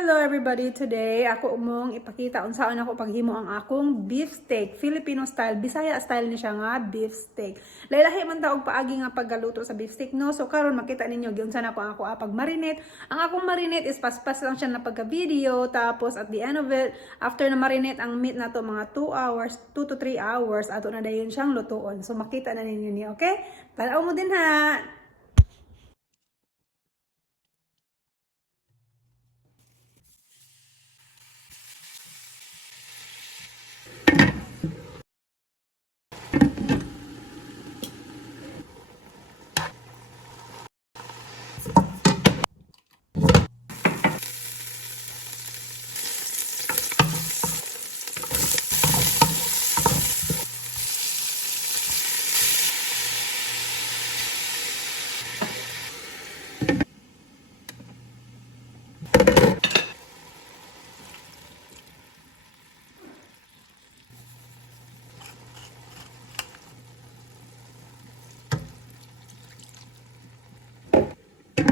Hello everybody! Today, ako umong ipakita unsaon ako paghimo ang akong beef steak. Filipino style, Bisaya style ni siya nga beef steak. Laylahi man ta og paagi nga paggaluto sa beef steak, no? So karon makita ninyo giunsa na ako pag-marinate. Ang akong marinate is paspas lang siya na pagka-video. Tapos at the end of it, after na marinate ang meat na to mga 2 hours, 2 to 3 hours, ato na dayon siyang lutuon. So makita na ninyo ni, okay? Tanaw mo din ha!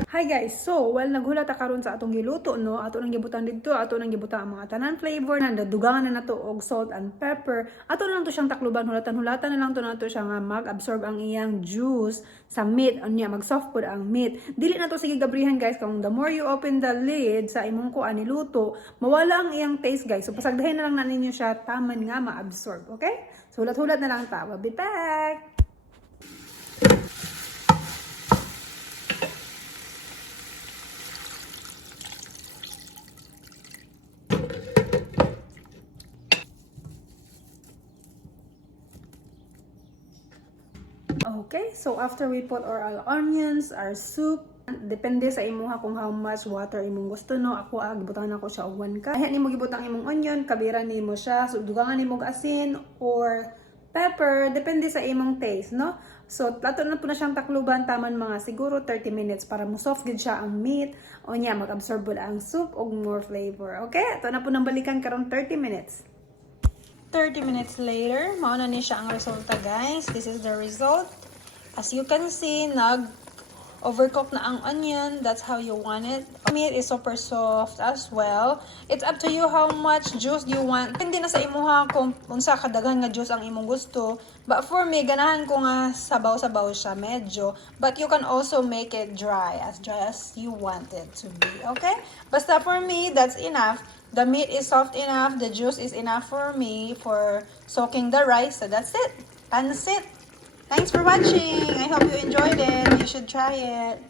Hi guys! So, while naghula ta karon sa atong giluto, no? Ato nang gibutan dito, ato nang gibutan ang mga tanan flavor, dugangan na nato og salt and pepper. Ato na lang to siyang takluban, hulatan na lang to nato siya nga mag-absorb ang iyang juice sa meat, unya mag-soft pod ang meat. Dili na to sige gabrihan guys, kung the more you open the lid sa imong kuan niluto, mawala ang iyang taste guys. So pasagdahin na lang na ninyo siya taman nga ma-absorb, okay? So hulat-hulat na lang ta. We'll be back. Okay, so after we put our onions, our soup, depende sa imuha kung how much water imong gusto, no? Ako gibutangan ako siya og 1 cup. Ayan nimo gibutang imong onion, kabira nimo siya, so dugangan nimo asin or pepper, depende sa imong taste, no? So lato na po na siyang takluban, taman mga siguro 30 minutes para mo soft gid siya ang meat. O nya mag-absorb bud ang soup og more flavor. Okay, ito na po nang balikan karon 30 minutes. 30 minutes later, mauna ni siya ang resulta guys. This is the result. As you can see, overcook na ang onion. That's how you want it. Meat is super soft as well. It's up to you how much juice you want. Hindi na sa imuha kung unsa kadaghan nga juice ang imong gusto. But for me, ganahan ko nga sabaw-sabaw siya medyo. But you can also make it dry as you want it to be. Okay? Basta for me, that's enough. The meat is soft enough. The juice is enough for me for soaking the rice. So that's it. Pansit. Thanks for watching. I hope you enjoyed it. You should try it.